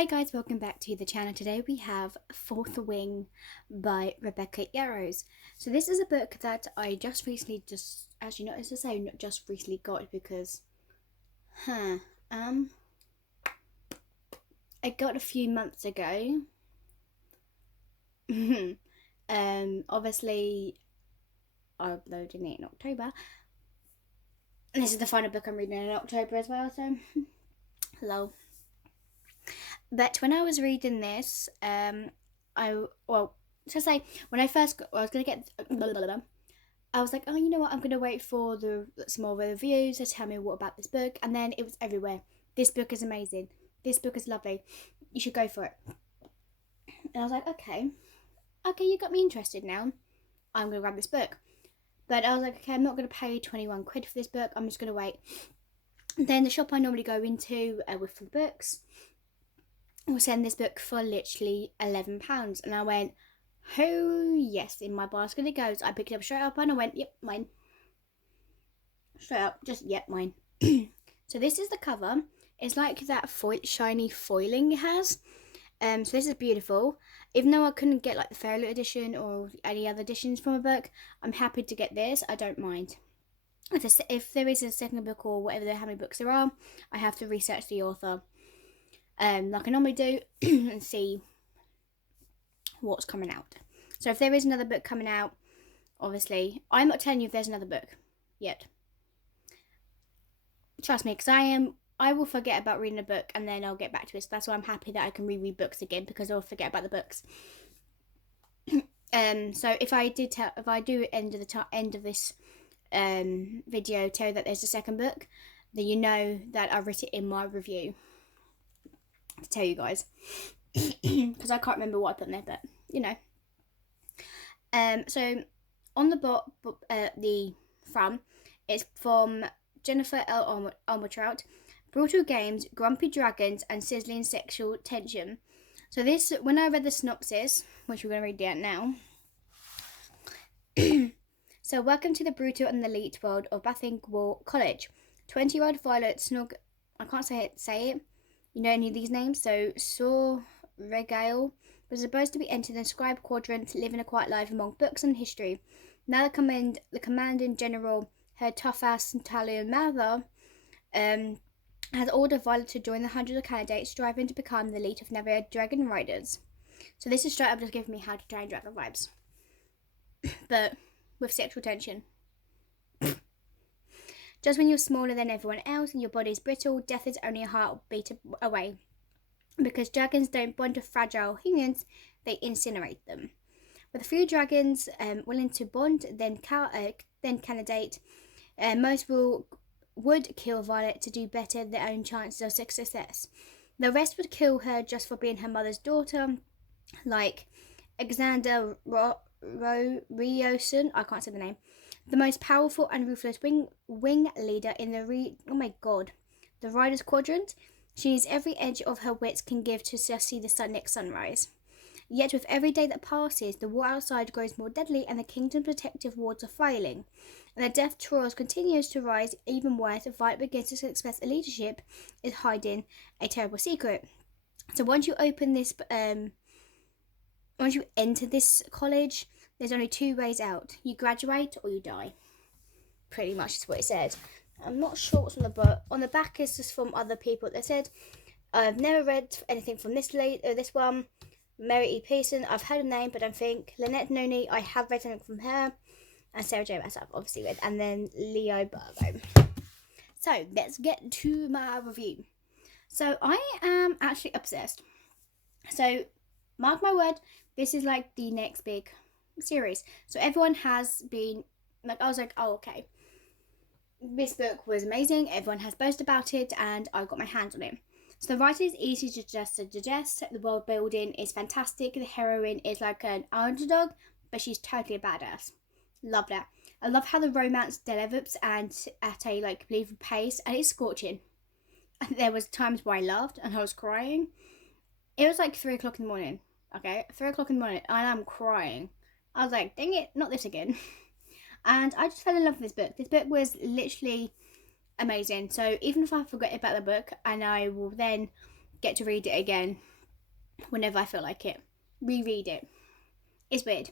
Hi guys, welcome back to the channel. Today we have Fourth Wing by Rebecca Yarros. So this is a book that I just recently not just recently got because I got a few months ago. Obviously I uploaded it in October. And this is the final book I'm reading in October as well, so hello. But when I was reading this, when I was gonna get, I was like, oh, you know what? I'm gonna wait for the small reviews to tell me what about this book, and then it was everywhere. This book is amazing. This book is lovely. You should go for it. And I was like, okay, you got me interested now. I'm gonna grab this book. But I was like, okay, I'm not gonna pay 21 quid for this book. I'm just gonna wait. Then the shop I normally go into with the books will send this book for literally £11, and I went, oh yes, in my basket it goes. I picked it up straight up and I went, yep, mine. Straight up, just yep, mine. So this is the cover. It's like that shiny foiling it has. So this is beautiful. Even though I couldn't get like the Fairy edition or any other editions from a book, I'm happy to get this. I don't mind. If there is a second book or whatever, how many books there are, I have to research the author. Like I normally do, and see what's coming out. So if there is another book coming out, obviously, I'm not telling you if there's another book yet. Trust me, because I will forget about reading a book and then I'll get back to it. So that's why I'm happy that I can reread books again, because I'll forget about the books. So if I do end of this video tell you that there's a second book, then you know that I've written it in my review to tell you guys, because I can't remember what I put in there, but you know. So on the front, it's from Jennifer L. Armourtrout. Brutal games, grumpy dragons, and sizzling sexual tension. So this, when I read the synopsis, which we're going to read it now. So welcome to the brutal and elite world of Bathing College. 20-year-old Violet Snog... I can't say it. You know any of these names? So Saw Regale was supposed to be entered in the scribe quadrant, living a quiet life among books and history. Now the commanding general, her tough-ass Italian mother, has ordered Violet to join the hundreds of candidates striving to become the elite of Never Dragon Riders. So this is straight up just giving me How to Train Dragon vibes. But with sexual tension. Just when you're smaller than everyone else and your body's brittle, death is only a heartbeat away. Because dragons don't bond with fragile humans, they incinerate them. With a few dragons willing to bond, then candidate, most would kill Violet to do better their own chances of success. The rest would kill her just for being her mother's daughter, like Alexander Rioson, I can't say the name, the most powerful and ruthless wing leader in the Riders Quadrant. She needs every edge of her wits can give to just see the next sunrise. Yet with every day that passes, the war outside grows more deadly and the kingdom's protective wards are failing. And the death toll continues to rise. Even worse, the fight begins to success leadership is hiding a terrible secret. So once you enter this college, there's only two ways out. You graduate or you die. Pretty much is what it said. I'm not sure what's on the book. On the back is just from other people. They said, I've never read anything from this one. Mary E. Pearson, I've heard her name, but I don't think. Lynette Noni, I have read something from her. And Sarah J. Maas, I've obviously read. And then Leo Burgo. So, let's get to my review. So, I am actually obsessed. So, mark my word, this is like the next big series. So, everyone has been, I was like, oh, okay. This book was amazing. Everyone has boasted about it, and I got my hands on it. So the writing is easy to digest. The world building is fantastic. The heroine is like an underdog, but she's totally a badass. Love that. I love how the romance develops and at a believable pace, and it's scorching. There was times where I laughed and I was crying. It was like 3 o'clock in the morning. Okay, 3 o'clock in the morning, and I'm crying. I was like, dang it, not this again. And I just fell in love with this book. This book was literally amazing. So even if I forget about the book, and I will then get to read it again whenever I feel like it. Reread it. It's weird.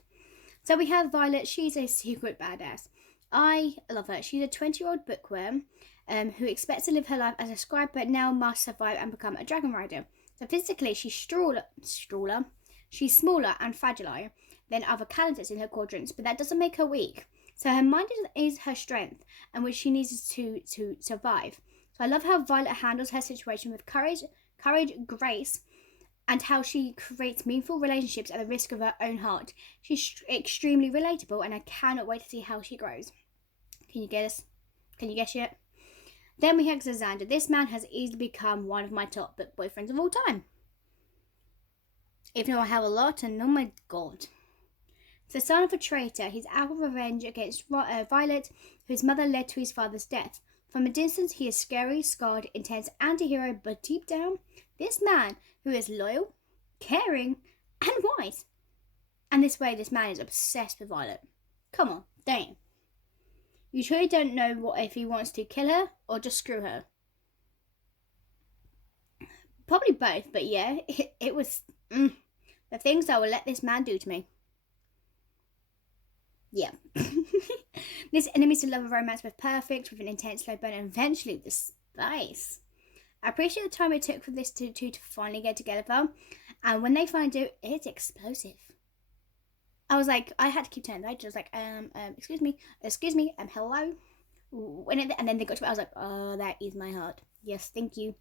So we have Violet. She's a secret badass. I love her. She's a 20-year-old bookworm who expects to live her life as a scribe, but now must survive and become a dragon rider. So physically, she's She's smaller and fragile than other candidates in her quadrants, but that doesn't make her weak. So her mind is her strength, and which she needs to survive. So I love how Violet handles her situation with courage, grace, and how she creates meaningful relationships at the risk of her own heart. She's extremely relatable, and I cannot wait to see how she grows. Can you guess? Can you guess yet? Then we have Xander. This man has easily become one of my top boyfriends of all time. Even though I have a lot, and oh my god. The son of a traitor, he's out of revenge against Violet, whose mother led to his father's death. From a distance, he is scary, scarred, intense anti-hero, but deep down, this man who is loyal, caring, and wise. And this way, this man is obsessed with Violet. Come on, damn. You truly don't know what if he wants to kill her or just screw her. Probably both, but yeah, it was the things that will let this man do to me. Yeah. This enemies to lover romance was perfect, with an intense slow burn and eventually the spice. I appreciate the time it took for this two to finally get together, and when they finally do, it's explosive. I was like, I had to keep turning. I was like, excuse me, hello. And then they got to it. I was like, oh, that is my heart. Yes, thank you.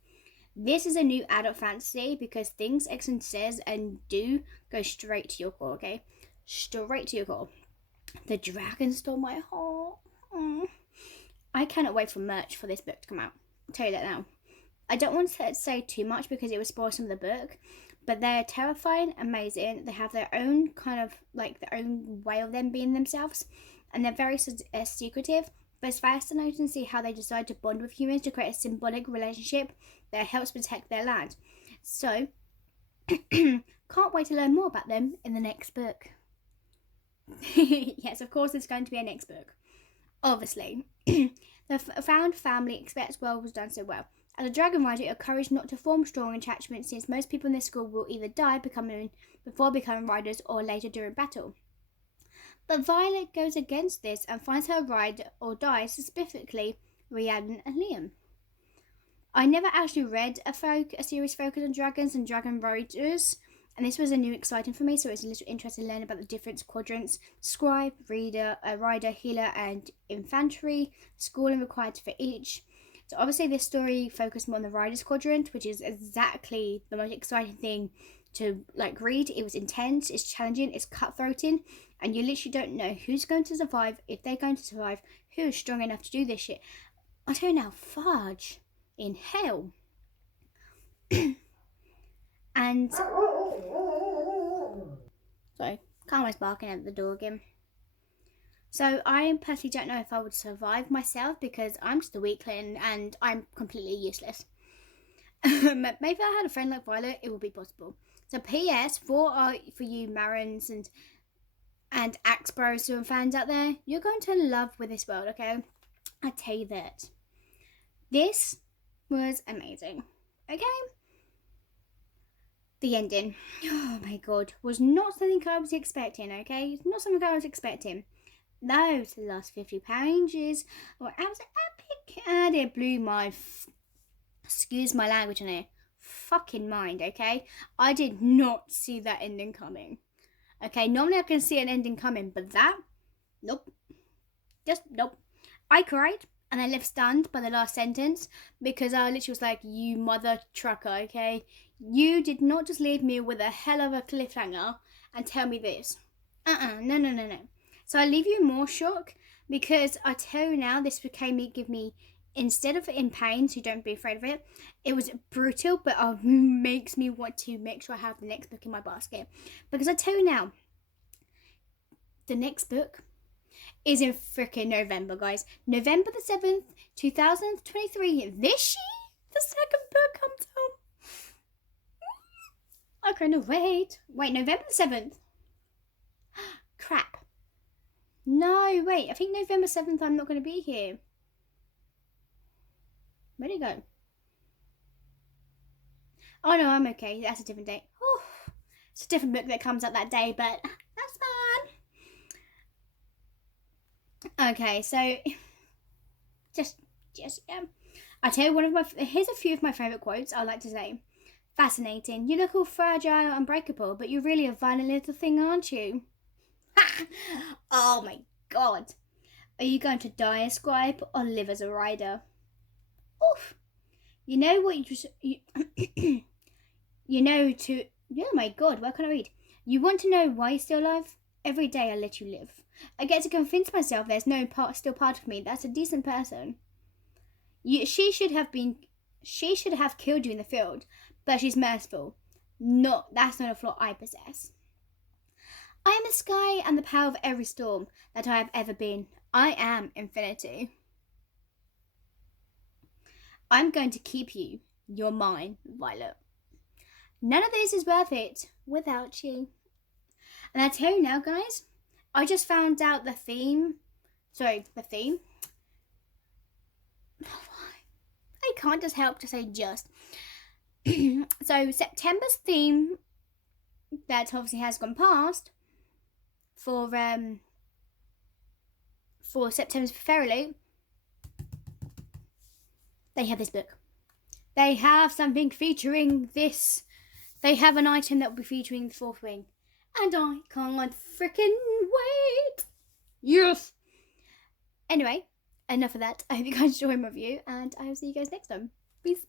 This is a new adult fantasy because things X says and do go straight to your core. Okay, straight to your core. The dragon stole my heart. I cannot wait for merch for this book to come out. I'll tell you that now. I don't want to say too much because it would spoil some of the book, but they're terrifying, amazing. They have their own kind of, like, their own way of them being themselves, and they're very secretive, but it's fascinating to see how they decide to bond with humans to create a symbolic relationship that helps protect their land. So, can't wait to learn more about them in the next book. Yes, of course there's going to be a next book. Obviously. The found family expects well was done so well. As a dragon rider, you're encouraged not to form strong attachments since most people in this school will either die before becoming riders or later during battle. But Violet goes against this and finds her ride or die, specifically Rhiannon and Liam. I never actually read a series focused on dragons and dragon riders, and this was a new exciting for me, so it's a little interesting to learn about the different quadrants: scribe, rider, healer, and infantry, schooling required for each. So obviously this story focused more on the rider's quadrant, which is exactly the most exciting thing to read. It was intense, it's challenging, it's cutthroating, and you literally don't know who's going to survive, if they're going to survive, who is strong enough to do this shit. I don't know, fudge in hell. And sorry, Karma's barking at the door again. So I personally don't know if I would survive myself because I'm just a weakling and I'm completely useless. Maybe if I had a friend like Violet, it would be possible. So P.S. for you Marins and Axe Bros and fans out there, you're going to love with this world, okay? I tell you that. This was amazing, okay? The ending, oh my god, was not something I was expecting, okay? It's not something I was expecting. Those last 50 pages were absolutely epic, and it blew my, excuse my language on it, fucking mind, okay? I did not see that ending coming. Okay, normally I can see an ending coming, but that, nope. Just nope. I cried and I left stunned by the last sentence because I literally was like, you mother trucker, okay? You did not just leave me with a hell of a cliffhanger and tell me this. No. So I leave you more shock because I tell you now, this give me, instead of in pain, so don't be afraid of it, it was brutal, but makes me want to make sure I have the next book in my basket. Because I tell you now, the next book is in freaking November, guys. November the 7th, 2023. This year, the second book comes out. I can't wait. Wait, November the 7th. Crap. No, wait. I think November 7th I'm not going to be here. Where'd it go? Oh no, I'm okay. That's a different date. Oh, it's a different book that comes out that day, but that's fine. Okay, so just I tell you here's a few of my favourite quotes I like to say. Fascinating. You look all fragile and unbreakable, but you're really a violent little thing, aren't you? Oh my god. Are you going to die as scribe or live as a rider? Oof. You know what you know to oh my god, what can I read? You want to know why you're still alive? Every day I let you live. I get to convince myself there's no still part of me that's a decent person. She should have killed you in the field, but she's merciful. That's not a flaw I possess. I am the sky and the power of every storm that I have ever been. I am infinity. I'm going to keep you. You're mine, Violet. None of this is worth it without you. And I tell you now, guys, I just found out the theme. The theme. I can't just help to say just. So September's theme that obviously has gone past for September's Fairy Loot, they have this book. They have something featuring this. They have an item that will be featuring the fourth wing. And I can't freaking wait. Yes. Anyway, enough of that. I hope you guys enjoy my review, and I will see you guys next time. Peace.